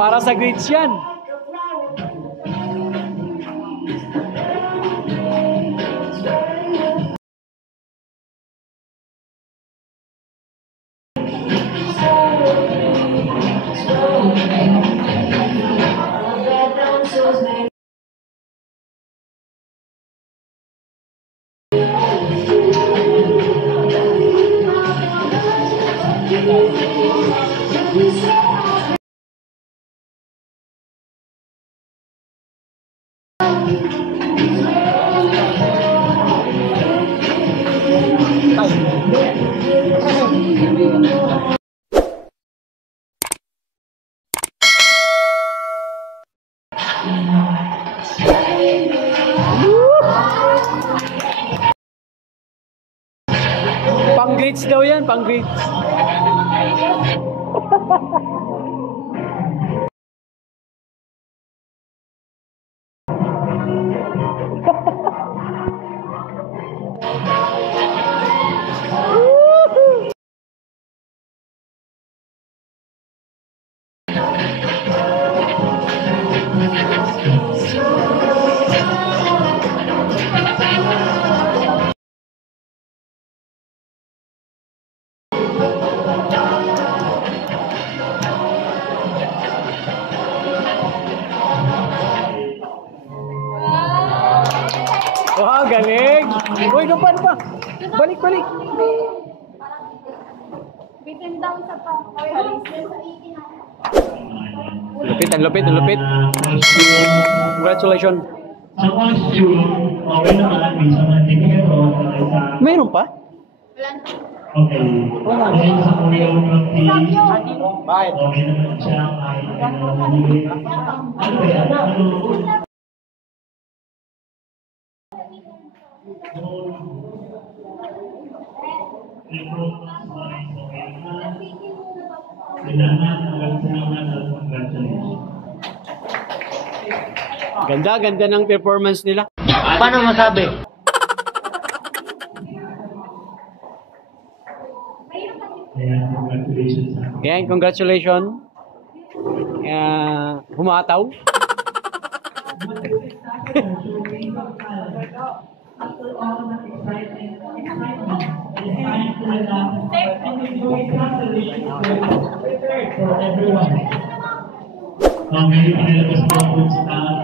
Para sa grades yan. Pang grades daw yan, pang grades. Wow, galing! Uy, doon pa? Balik! Bitin down sa pa. Lupit. Congratulations. Sa costume, okay naman, may sa mantigil o sa... Mayroon pa? Wala na. Okay. Dahil sa choreography, Bakit? okay naman siya, kahit ano yan? Ganda ng performance nila. Paano masabi? Congratulations. Yan, congratulations. Humataw. After all that excitement, it's time to relax and enjoy consolation prepared for everyone. Ngayon, pinalabas po ang food stand.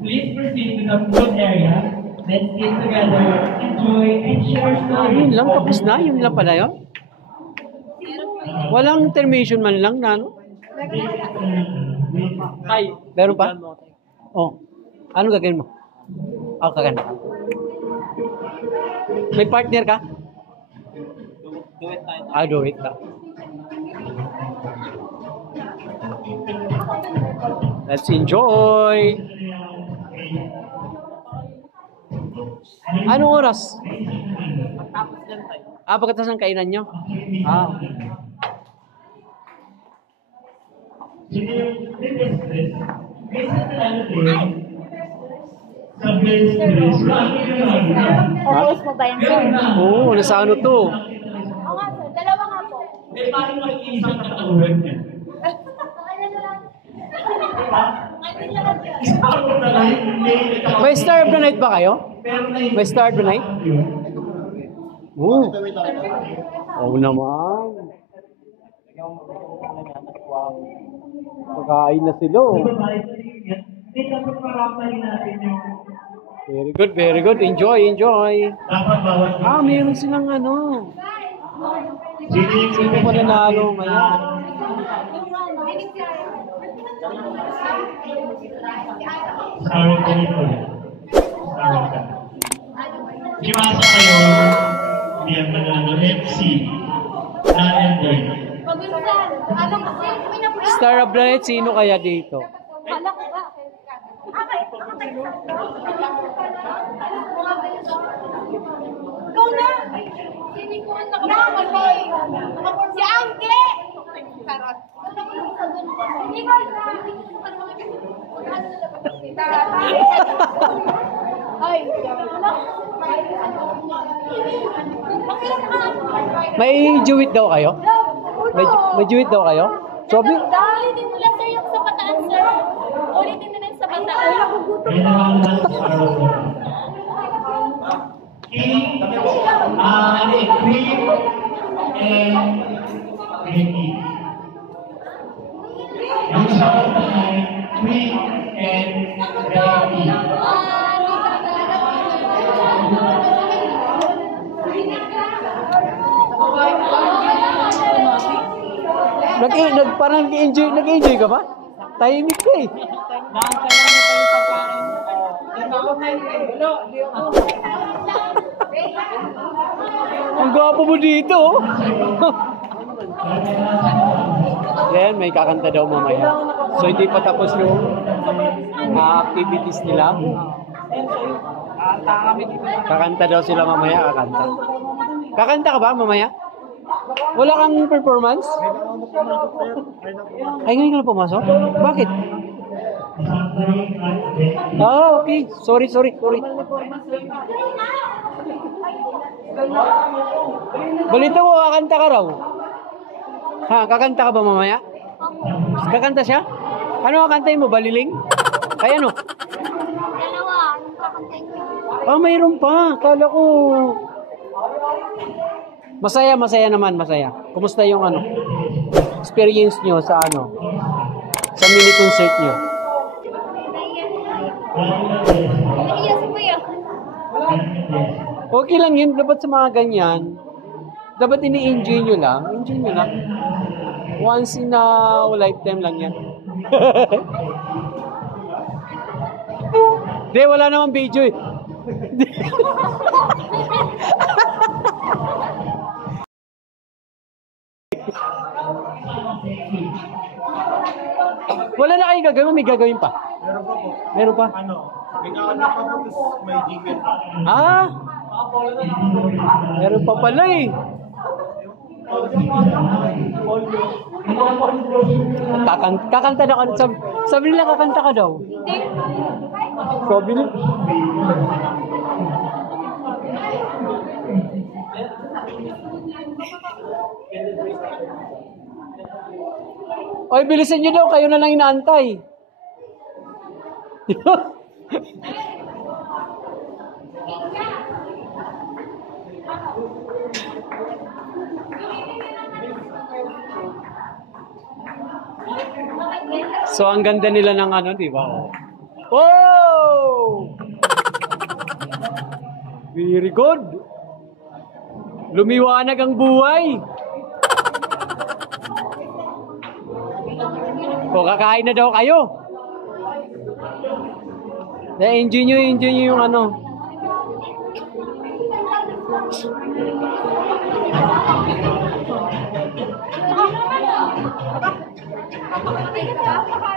Please proceed to the food area. Let's eat together, enjoy, and share stories. Yun lang, tapos na. Yun lang pala yun. Walang intermission man lang na, no? Ay, meron pa? Oh. Ano gagawin mo? Ako kaganda. May partner ka? Do it ka. Let's enjoy! Anong oras? Pagkatapos ng kainan nyo? Post mo ba yan, sir? Oo, nasa ano to? Oo nga, sir. Dalawa nga po. Paano mag-iisang katauhan niya? Ano na lang? May Star of the Night ba kayo? May Star of the Night? Oo. Oo naman. Pagkain na sila. Very good. Enjoy. Meron silang ano. Sino pa nanalo ngayon? Kimasa kayo, diyan manalo MC, na-enjoy. Star of the Night, sino kaya dito? Kala ko ba? Ikaw na! Hindi ko na nakapagpapay. Si Angke! Sarot. Hindi ko na. Ay, May juwit daw kayo? May juwit daw kayo? Sobi? ulitin mo lang sir yung sa bataan, sir. Ulitin mo lang sa bataan. May nakalala sa araw. Cream and Ricky. Yung sa bataan, Cream and Ricky. Parang nag-enjoy ka ba? Tahimik ka eh. Ang gwapo mo dito. Oh. Yan, may kakanta daw mamaya. So hindi pa tapos yung activities nila. Kakanta daw sila mamaya, kakanta. Kakanta ka ba mamaya? Wala kang performance? Ay, ngayon ka na pumasok? Bakit? Ah, okay. Sorry. Balita ko, kakanta ka raw. Ha, kakanta ka ba mamaya? Kakanta siya? Ano kakantayin mo? Baliling? Ay, ano? Dalawa, anong kakantayin ko? Ah, mayroon pa. Kala ko... Masaya naman. Kumusta yung experience nyo sa sa mini concert nyo? Naiiyak si Kuya. Okay lang yun. Dapat sa mga ganyan, dapat ini-enjoy nyo lang. Enjoy nyo lang. Once in a lifetime lang yan. Di, wala namang video eh. Wala na kayo gagawin, may gagawin pa. Meron pa po. Meron pa? May kakanta pa po, tapos may jingle pa. Ah! Meron pa pala eh. Kakanta na ka. Sabi nila kakanta ka daw. Sabi nila. Oy, bilisan nyo daw. Kayo na lang inaantay. So, ang ganda nila ng di ba? Oh! Very good. Lumiwanag ang buhay. O, kakain na daw kayo. Enjoy nyo yung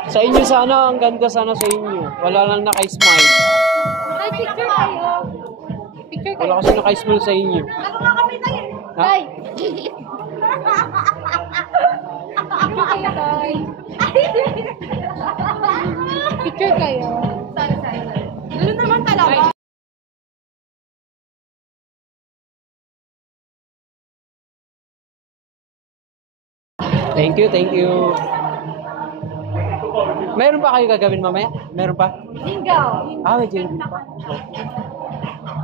Sa inyo sana, ang ganda sana sa inyo. Wala lang naka-smile. Ay, picture kayo. Picture kayo. Wala kasi naka-smile sa inyo. Ako nga kami tayo. Ha? Tay. Picture kayo, Tay. Picture kayo. Sorry. Ganun naman talaga. Thank you. Meron pa kayo gagawin mamaya? Meron pa? Jingle. Ah, may jingle pa.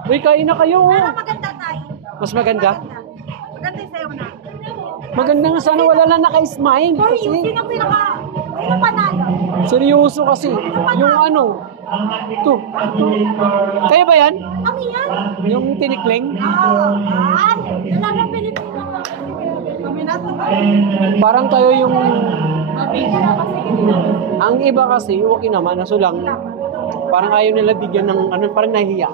Uy, kain na kayo. Pero maganda tayo. Mas maganda? Maganda yung sayo na. Maganda nga sana wala lang naka-smile. Hoy, Kasi, sino panalo? seryoso kasi. Yung ito. Kayo ba yan? Kami yan. Yung tinikling? Ay, nalagang Pilipino. Kami na ito. Parang kayo yung... Ang iba kasi, okay naman, naso lang, parang ayaw nila bigyan ng, parang nahihiya.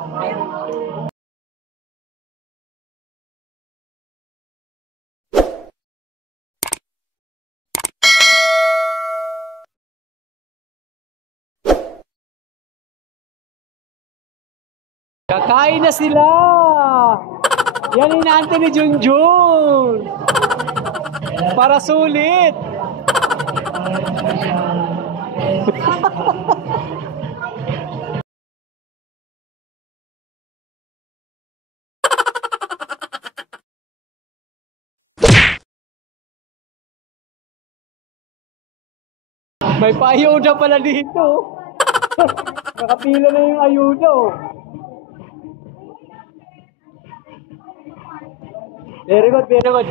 Kakain na sila! Yan inaantay ni Junjun! Para sulit! May pa-ayuda pala dito. Nakapila na yung ayuda. Oh. Very good, very good.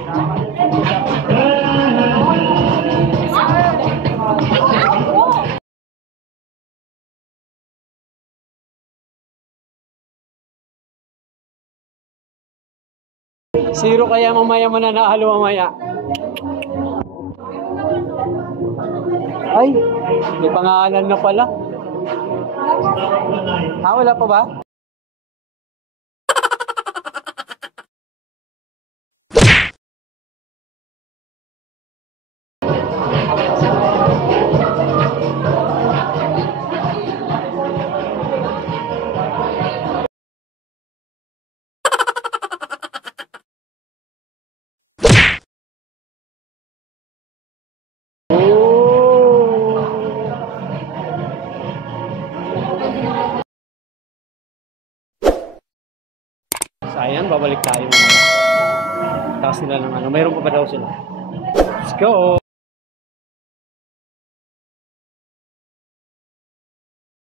Zero kaya mamaya mananalo mamaya. Ay, may pangalan na pala. Wala pa ba? Sayang, babalik tayo mamaya. Tapos nila ng ano. Mayroon pa ba daw sila? Let's go!